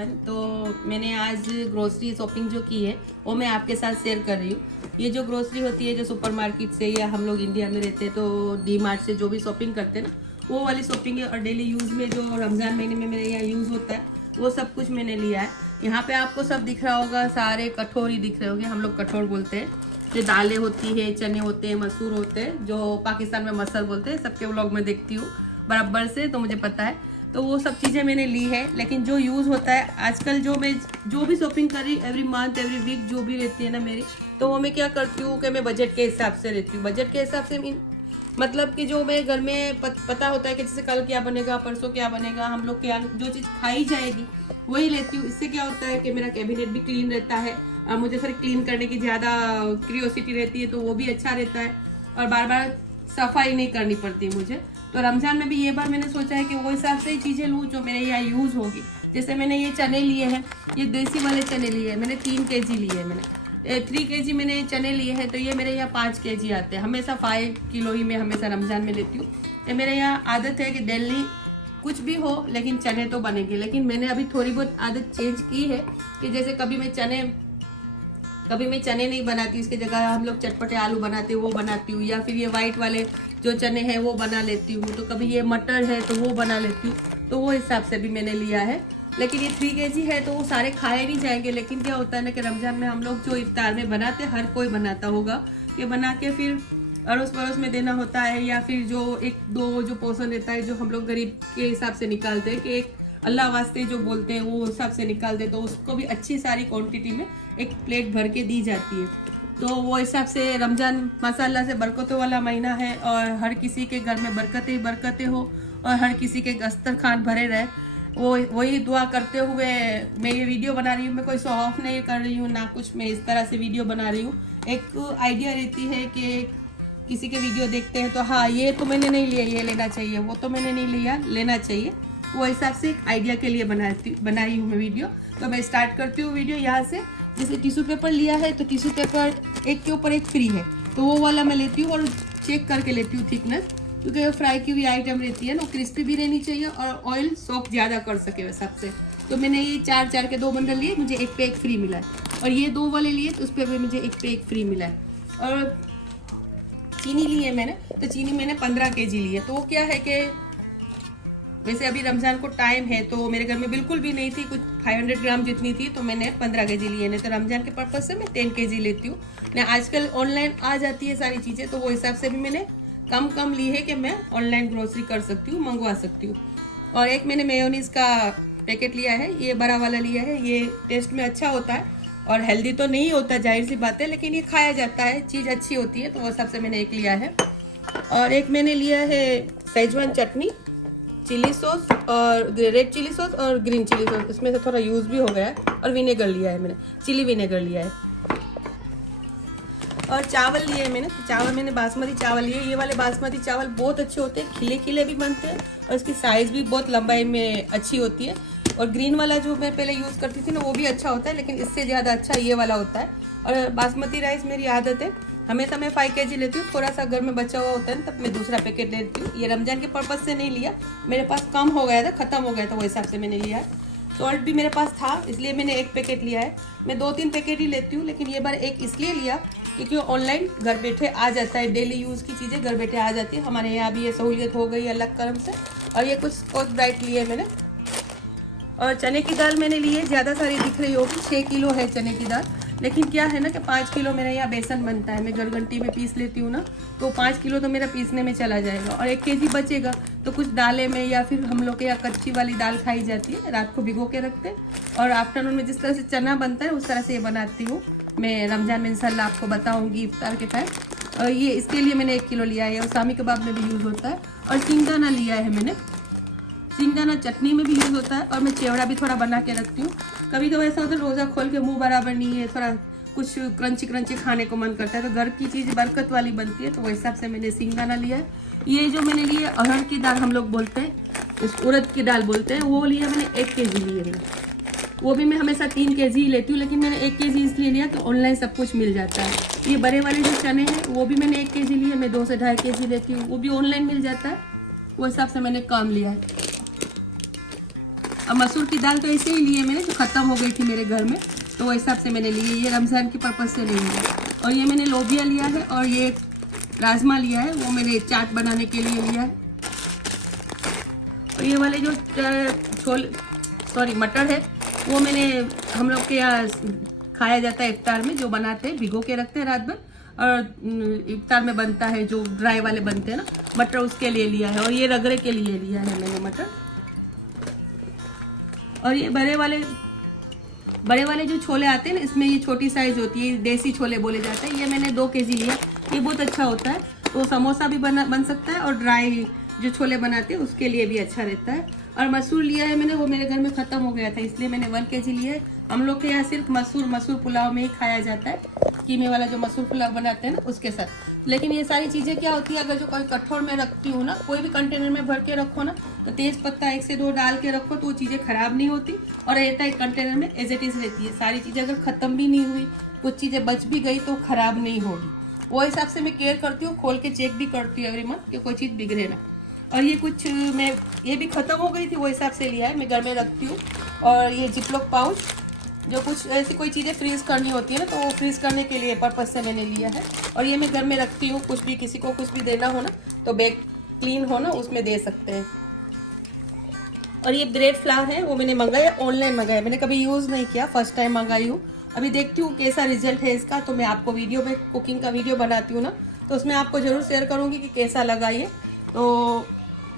Everyone. तो मैंने आज ग्रोसरी शॉपिंग जो की है वो मैं आपके साथ शेयर कर रही हूँ। ये जो ग्रोसरी होती है जो सुपरमार्केट से या हम लोग इंडिया में रहते हैं तो डी मार्ट से जो भी शॉपिंग करते हैं ना वो वाली शॉपिंग है। और डेली यूज़ में जो रमज़ान महीने में मेरे यहाँ यूज़ होता है वो सब कुछ मैंने लिया है। यहाँ पे आपको सब दिख रहा होगा, सारे कठोर ही दिख रहे होंगे, हम लोग कठोर बोलते हैं। जो दालें होती है, चने होते हैं, मसूर होते हैं, जो पाकिस्तान में मसल बोलते हैं। सबके व्लॉग में देखती हूँ बराबर से, तो मुझे पता है। तो वो सब चीज़ें मैंने ली है। लेकिन जो यूज़ होता है आजकल, जो मैं जो भी शॉपिंग कर रही एवरी मंथ एवरी वीक जो भी रहती है ना मेरी, तो वो मैं क्या करती हूँ कि मैं बजट के हिसाब से रहती हूँ। बजट के हिसाब से मतलब कि जो मैं घर में पता होता है कि जैसे कल क्या बनेगा, परसों क्या बनेगा, हम लोग क्या जो चीज़ खाई जाएगी वही लेती हूँ। इससे क्या होता है कि मेरा कैबिनेट भी क्लीन रहता है। मुझे फिर क्लीन करने की ज़्यादा क्यूरियोसिटी रहती है तो वो भी अच्छा रहता है, और बार बार सफाई नहीं करनी पड़ती मुझे। तो रमज़ान में भी ये बार मैंने सोचा है कि वो हिसाब से ही चीज़ें लूँ जो मेरे यहाँ यूज़ होगी। जैसे मैंने ये चने लिए हैं, ये देसी वाले चने लिए हैं मैंने, 3 kg लिए हैं मैंने, 3 kg मैंने चने लिए हैं। तो ये मेरे यहाँ 5 kg आते हैं। हमेशा 5 किलो ही मैं हमेशा रमज़ान में लेती हूँ। ये मेरे यहाँ आदत है कि डेली कुछ भी हो लेकिन चने तो बनेंगे। लेकिन मैंने अभी थोड़ी बहुत आदत चेंज की है कि जैसे कभी मैं चने नहीं बनाती, इसकी जगह हम लोग चटपटे आलू बनाते हैं वो बनाती हूँ, या फिर ये वाइट वाले जो चने हैं वो बना लेती हूँ। तो कभी ये मटर है तो वो बना लेती हूँ। तो वो हिसाब से भी मैंने लिया है। लेकिन ये 3 kg है तो वो सारे खाए नहीं जाएंगे। लेकिन क्या होता है ना कि रमज़ान में हम लोग जो इफ्तार में बनाते हैं, हर कोई बनाता होगा कि बना के फिर अड़ोस पड़ोस में देना होता है, या फिर जो 1-2 जो पोर्शन रहता है जो हम लोग गरीब के हिसाब से निकालते हैं कि एक अल्लाह वास्ते जो बोलते हैं वो हिसाब से निकालते, तो उसको भी अच्छी सारी क्वांटिटी में एक प्लेट भर के दी जाती है। तो वो हिसाब से रमज़ान माशाअल्लाह से बरकतों वाला महीना है, और हर किसी के घर में बरकतें ही बरकतें हो और हर किसी के दस्तरखान भरे रहे, वो वही दुआ करते हुए मैं ये वीडियो बना रही हूँ। मैं कोई शो ऑफ नहीं कर रही हूँ ना कुछ, मैं इस तरह से वीडियो बना रही हूँ। एक आइडिया रहती है कि किसी के वीडियो देखते हैं तो हाँ ये तो मैंने नहीं लिया, ये लेना चाहिए, वो तो मैंने नहीं लिया, लेना चाहिए। वो हिसाब से एक आइडिया के लिए बनाई हूँ मैं वीडियो। तो मैं स्टार्ट करती हूँ वीडियो यहाँ से। जैसे टिश्यू पेपर लिया है तो टिश्यू पेपर एक के ऊपर एक फ्री है, तो वो वाला मैं लेती हूँ और चेक करके लेती हूँ थिकनेस, क्योंकि वो फ्राई की हुई आइटम रहती है ना, क्रिस्पी भी रहनी चाहिए और ऑयल सॉक ज़्यादा कर सके वह सबसे। तो मैंने ये 4 के 2 बंडल लिए, मुझे एक पे एक फ्री मिला है। और ये 2 वाले लिए तो उस पर भी मुझे एक पे एक फ्री मिला है। और चीनी ली है मैंने, तो चीनी मैंने 15 kg ली है। तो वो क्या है कि वैसे अभी रमज़ान को टाइम है तो मेरे घर में बिल्कुल भी नहीं थी, कुछ 500 ग्राम जितनी थी, तो मैंने 15 kg लिए। नहीं तो रमज़ान के पर्पज़ से मैं 10 kg लेती हूँ ना। आजकल ऑनलाइन आ जाती है सारी चीज़ें, तो वो हिसाब से भी मैंने कम ली है कि मैं ऑनलाइन ग्रोसरी कर सकती हूँ, मंगवा सकती हूँ। और एक मैंने मेयोनीज़ का पैकेट लिया है, ये बड़ा वाला लिया है। ये टेस्ट में अच्छा होता है और हेल्दी तो नहीं होता, जाहिर सी बात है, लेकिन ये खाया जाता है, चीज़ अच्छी होती है, तो वो हिसाब से मैंने एक लिया है। और एक मैंने लिया है सेजवान चटनी, चिली सॉस और रेड चिली सॉस और ग्रीन चिली सॉस, इसमें से थोड़ा यूज़ भी हो गया है। और विनेगर लिया है मैंने, चिली विनेगर लिया है। और चावल लिए मैंने, तो चावल मैंने बासमती चावल लिए। ये वाले बासमती चावल बहुत अच्छे होते हैं, खिले खिले भी बनते हैं और इसकी साइज़ भी बहुत लंबाई में अच्छी होती है। और ग्रीन वाला जो मैं पहले यूज़ करती थी ना वो भी अच्छा होता है, लेकिन इससे ज़्यादा अच्छा ये वाला होता है। और बासमती राइस मेरी आदत है, हमेशा मैं 5 kg लेती हूँ। थोड़ा सा घर में बचा हुआ होता है तब मैं दूसरा पैकेट लेती हूँ। ये रमज़ान के पर्पज़ से नहीं लिया, मेरे पास कम हो गया था, ख़त्म हो गया था, वो हिसाब से मैंने लिया है। सॉल्ट भी मेरे पास था इसलिए मैंने एक पैकेट लिया है। मैं 2-3 पैकेट ही लेती हूँ, लेकिन ये बार एक इसलिए लिया क्योंकि ऑनलाइन घर बैठे आ जाता है, डेली यूज़ की चीज़ें घर बैठे आ जाती है। हमारे यहाँ भी ये सहूलियत हो गई है अल्लाह करम से। और ये कुछ स्कॉच ब्राइट लिए मैंने। और चने की दाल मैंने ली है, ज़्यादा सारी दिख रही होगी, 6 किलो है चने की दाल। लेकिन क्या है ना कि 5 किलो मेरे यहाँ बेसन बनता है, मैं गरगंटी में पीस लेती हूँ ना, तो 5 किलो तो मेरा पीसने में चला जाएगा। और 1 kg बचेगा तो कुछ दालें में, या फिर हम लोग के यहाँ कच्ची वाली दाल खाई जाती है, रात को भिगो के रखते हैं, और आफ्टरनून में जिस तरह से चना बनता है उस तरह से ये बनाती हूँ मैं। रमज़ान में इंशाल्लाह आपको बताऊँगी इफ्तार के टाइम। और ये इसके लिए मैंने 1 किलो लिया है, और सामी कबाब में भी यूज़ होता है। और सिंगदाना लिया है मैंने, सिंगदाना चटनी में भी यूज़ होता है। और मैं चेवड़ा भी थोड़ा बना के रखती हूँ। कभी तो ऐसा होता है रोज़ा खोल के मुंह बराबर नहीं है, थोड़ा कुछ क्रंची खाने को मन करता है, तो घर की चीज़ बरकत वाली बनती है, तो वो हिसाब से मैंने सिंगदाना लिया है। ये जो मैंने लिए अरहर की दाल हम लोग बोलते हैं, उस उड़द की दाल बोलते हैं, वो लिया मैंने 1 kg लिए मैंने। वो भी मैं हमेशा 3 kg ही लेती हूँ, लेकिन मैंने 1 kg इसलिए लिया तो ऑनलाइन सब कुछ मिल जाता है। ये बड़े वाले जो चने हैं वो भी मैंने 1 kg लिए, मैं 2 से 2.5 kg लेती हूँ, वो भी ऑनलाइन मिल जाता है, वो हिसाब से मैंने कम लिया है। और मसूर की दाल तो ऐसे ही ली है मैंने, जो ख़त्म हो गई थी मेरे घर में, तो वो हिसाब से मैंने ली है। ये रमज़ान के पर्पज़ से नहीं लिया। और ये मैंने लोबिया लिया है और ये राजमा लिया है, वो मैंने चाट बनाने के लिए लिया है। और ये वाले जो मटर है वो मैंने, हम लोग के यहाँ खाया जाता है इफ्तार में, जो बनाते हैं भिगो के रखते हैं रात भर और इफ्तार में बनता है, जो ड्राई वाले बनते हैं ना मटर, उसके लिए लिया है। और ये रगड़े के लिए लिया है मैंने मटर। और ये बड़े वाले जो छोले आते हैं ना, इसमें ये छोटी साइज होती है, देसी छोले बोले जाते हैं। ये मैंने 2 kg लिया। ये बहुत अच्छा होता है, तो समोसा भी बन सकता है और ड्राई जो छोले बनाते हैं उसके लिए भी अच्छा रहता है। और मसूर लिया है मैंने, वो मेरे घर में ख़त्म हो गया था, इसलिए मैंने 1 kg लिया है। हम लोग के यहाँ सिर्फ मसूर पुलाव में ही खाया जाता है, कीमे वाला जो मसूर पुलाव बनाते हैं ना उसके साथ। लेकिन ये सारी चीज़ें क्या होती है, अगर जो कोई कठोर में रखती हूँ ना, कोई भी कंटेनर में भर के रखो ना, तो तेज़ पत्ता 1 से 2 डाल के रखो, तो वो चीज़ें ख़राब नहीं होती और एयरटाइट कंटेनर में एज इट इज़ रहती है। सारी चीज़ें अगर ख़त्म भी नहीं हुई, कुछ चीज़ें बच भी गई तो ख़राब नहीं होगी। वो हिसाब से मैं केयर करती हूँ, खोल के चेक भी करती हूँ एवरी मंथ कि कोई चीज़ बिगड़े ना। और ये कुछ ये भी ख़त्म हो गई थी, वो हिसाब से लिया है, मैं घर में रखती हूँ। और ये जिपलॉक पाउच, जो कुछ ऐसी कोई चीज़ें फ्रीज़ करनी होती है ना, तो वो फ्रीज़ करने के लिए पर्पज़ से मैंने लिया है। और ये मैं घर में रखती हूँ, कुछ भी किसी को कुछ भी देना हो ना, तो बैग क्लीन हो ना, उसमें दे सकते हैं। और ये ब्रेड फ्लावर है, वो मैंने मंगाया, ऑनलाइन मंगाया, मैंने कभी यूज़ नहीं किया, फर्स्ट टाइम मंगाई हूँ। अभी देखती हूँ कैसा रिजल्ट है इसका, तो मैं आपको वीडियो में कुकिंग का वीडियो बनाती हूँ ना, तो उसमें आपको ज़रूर शेयर करूँगी कि कैसा लगा ये। तो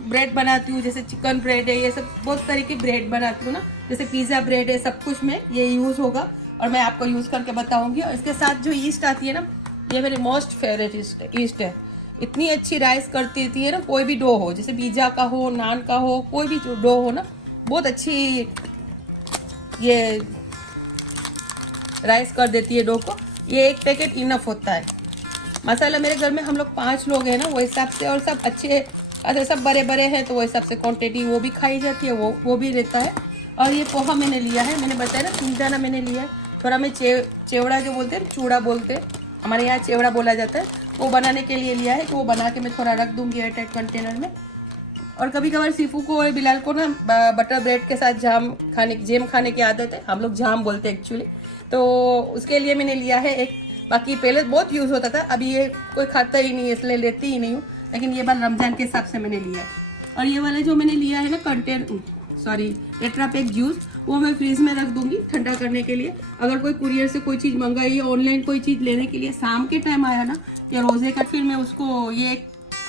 ब्रेड बनाती हूँ, जैसे चिकन ब्रेड है, ये सब बहुत तरह की ब्रेड बनाती हूँ ना, जैसे पिज़्ज़ा ब्रेड है, सब कुछ में ये यूज़ होगा और मैं आपको यूज़ करके बताऊँगी। और इसके साथ जो ईस्ट आती है ना, ये मेरी मोस्ट फेवरेट ईस्ट है। इतनी अच्छी राइस करती रहती है ना, कोई भी डो हो, जैसे पिज़्ज़ा का हो, नान का हो, कोई भी जो डो हो ना, बहुत अच्छी ये राइस कर देती है डो को। ये 1 पैकेट इनफ होता है। मसाला मेरे घर में हम लोग 5 लोग हैं ना, वो हिसाब से, और सब अच्छे अगर सब बड़े हैं तो वो हिसाब से क्वांटिटी वो भी खाई जाती है, वो भी रहता है। और ये पोहा मैंने लिया है, मैंने बताया ना 3 दाना मैंने लिया है। थोड़ा मैं चेवड़ा जो बोलते हैं, चूड़ा बोलते हैं, हमारे यहाँ चेवड़ा बोला जाता है, वो बनाने के लिए लिया है। तो वो बना के मैं थोड़ा रख दूँगी एयरटाइट कंटेनर में। और कभी कभार सीफू को और बिलाल को ना बटर ब्रेड के साथ जेम खाने की आदत है, हम लोग जाम बोलते हैं एक्चुअली, तो उसके लिए मैंने लिया है एक। बाकी पहले बहुत यूज़ होता था, अभी ये कोई खाता ही नहीं है, इसलिए लेती ही नहीं हूँ, लेकिन ये बार रमज़ान के हिसाब से मैंने लिया है। और ये वाला जो मैंने लिया है ना टेट्रा पैक जूस, वो मैं फ्रीज में रख दूंगी ठंडा करने के लिए। अगर कोई कुरियर से कोई चीज़ मंगाई या ऑनलाइन कोई चीज़ लेने के लिए शाम के टाइम आया ना, या रोज़े का, फिर मैं उसको ये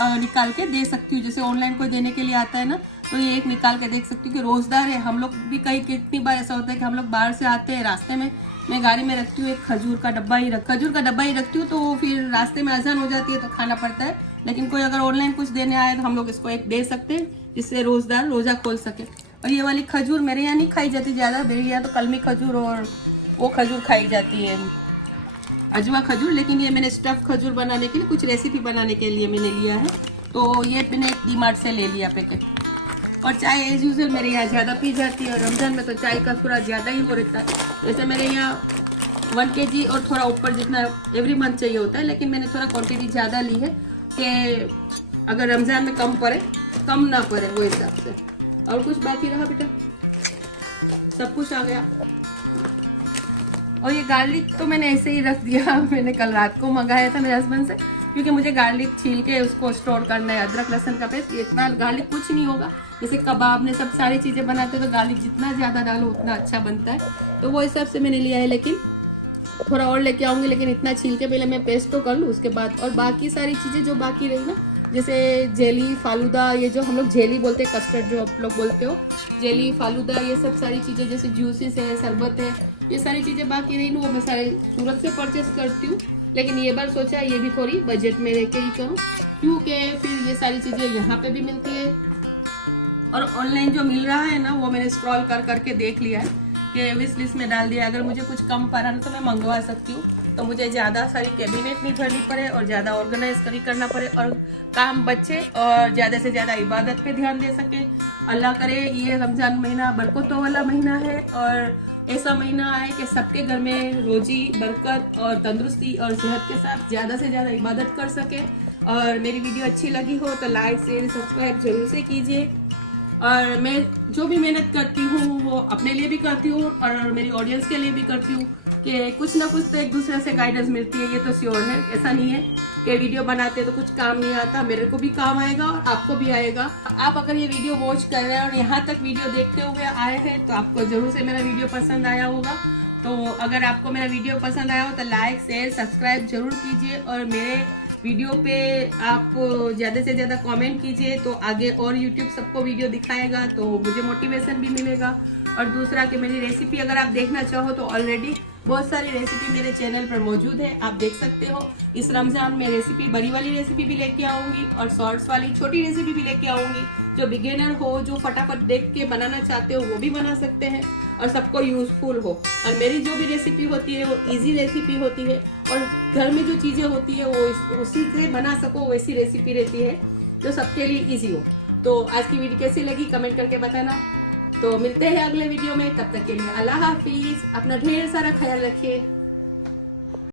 निकाल के दे सकती हूँ। जैसे ऑनलाइन कोई देने के लिए आता है ना, तो ये एक निकाल के देख सकती हूँ कि रोज़दार है। हम लोग भी कहीं कितनी बार ऐसा होता है कि हम लोग बाहर से आते हैं, रास्ते में मैं गाड़ी में रखती हूँ एक खजूर का डब्बा ही रखती हूँ, तो फिर रास्ते में अजान हो जाती है तो खाना पड़ता है। लेकिन कोई अगर ऑनलाइन कुछ देने आए तो हम लोग इसको एक दे सकते हैं, जिससे रोज़दार रोज़ा खोल सके। और ये वाली खजूर मेरे यहाँ नहीं खाई जाती ज़्यादा, मेरे यहाँ तो कलमी खजूर और वो खजूर खाई जाती है, अजवा खजूर। लेकिन ये मैंने स्टफ़ खजूर बनाने के लिए, कुछ रेसिपी बनाने के लिए मैंने लिया है, तो ये मैंने डीमार्ट से ले लिया पैकेट। और चाय एज यूजल मेरे यहाँ ज़्यादा पी जाती है, और रमज़ान में तो चाय का थोड़ा ज़्यादा ही हो रहता है। जैसे मेरे यहाँ 1 kg और थोड़ा ऊपर जितना एवरी मंथ चाहिए होता है, लेकिन मैंने थोड़ा क्वांटिटी ज़्यादा ली है कि अगर रमज़ान में कम ना पड़े वो हिसाब से। और कुछ बाकी रहा बेटा? सब कुछ आ गया। और ये गार्लिक तो मैंने ऐसे ही रख दिया, मैंने कल रात को मंगाया था मेरे हस्बैंड से, क्योंकि मुझे गार्लिक छील के उसको स्टोर करना है। अदरक लहसुन का पेस्ट, इतना गार्लिक कुछ नहीं होगा, जैसे कबाब में सब सारी चीज़ें बनाते हैं तो गार्लिक जितना ज़्यादा डालो उतना अच्छा बनता है, तो वो हिसाब से मैंने लिया है। लेकिन थोड़ा और लेके आऊँगी, लेकिन इतना छील के पहले मैं पेस्ट तो कर लूँ, उसके बाद। और बाकी सारी चीज़ें जो बाकी रही ना, जैसे जेली फालूदा, ये जो हम लोग जेली बोलते हैं, कस्टर्ड जो आप लोग बोलते हो, जेली फालूदा, ये सब सारी चीज़ें, जैसे जूसेस है, शरबत है, ये सारी चीज़ें बाकी रही ना, वो मैं सारे सूरत से परचेस करती हूँ। लेकिन ये बार सोचा ये भी थोड़ी बजट में रह के ही करूँ, क्योंकि फिर ये सारी चीज़ें यहाँ पे भी मिलती है और ऑनलाइन जो मिल रहा है ना, वो मैंने स्क्रॉल करके देख लिया है कि विश लिस्ट में डाल दिया। अगर मुझे कुछ कम पड़ा ना तो मैं मंगवा सकती हूँ, तो मुझे ज़्यादा सारी कैबिनेट नहीं भरनी पड़े और ज़्यादा ऑर्गेनाइज करना पड़े और काम बचे और ज़्यादा से ज़्यादा इबादत पे ध्यान दे सके। अल्लाह करे ये रमज़ान महीना बरकतों वाला महीना है और ऐसा महीना आए कि सबके घर में रोजी, बरकत और तंदुरुस्ती और सेहत के साथ ज़्यादा से ज़्यादा इबादत कर सके। और मेरी वीडियो अच्छी लगी हो तो लाइक शेयर सब्सक्राइब जरूर से कीजिए। और मैं जो भी मेहनत करती हूँ वो अपने लिए भी करती हूँ और मेरी ऑडियंस के लिए भी करती हूँ कि कुछ ना कुछ तो एक दूसरे से गाइडेंस मिलती है, ये तो श्योर है। ऐसा नहीं है कि वीडियो बनाते तो कुछ काम नहीं आता, मेरे को भी काम आएगा और आपको भी आएगा। आप अगर ये वीडियो वॉच कर रहे हैं और यहाँ तक वीडियो देखते हुए आए हैं तो आपको जरूर से मेरा वीडियो पसंद आया होगा। तो अगर आपको मेरा वीडियो पसंद आया हो तो लाइक शेयर सब्सक्राइब जरूर कीजिए और मेरे वीडियो पे आप ज़्यादा से ज़्यादा कमेंट कीजिए तो आगे और यूट्यूब सबको वीडियो दिखाएगा तो मुझे मोटिवेशन भी मिलेगा। और दूसरा कि मेरी रेसिपी अगर आप देखना चाहो तो ऑलरेडी बहुत सारी रेसिपी मेरे चैनल पर मौजूद है, आप देख सकते हो। इस रमज़ान में रेसिपी बड़ी वाली रेसिपी भी लेके आऊँगी और शॉर्ट्स वाली छोटी रेसिपी भी लेके आऊँगी। जो बिगिनर हो, जो फटाफट देख के बनाना चाहते हो वो भी बना सकते हैं और सबको यूजफुल हो। और मेरी जो भी रेसिपी होती है वो इजी रेसिपी होती है और घर में जो चीज़ें होती है वो उसी से बना सको वैसी रेसिपी रहती है जो सबके लिए इजी हो। तो आज की वीडियो कैसी लगी कमेंट करके बताना। तो मिलते हैं अगले वीडियो में, तब तक के लिए अल्लाह हाफिज, अपना ढेर सारा ख्याल रखिए।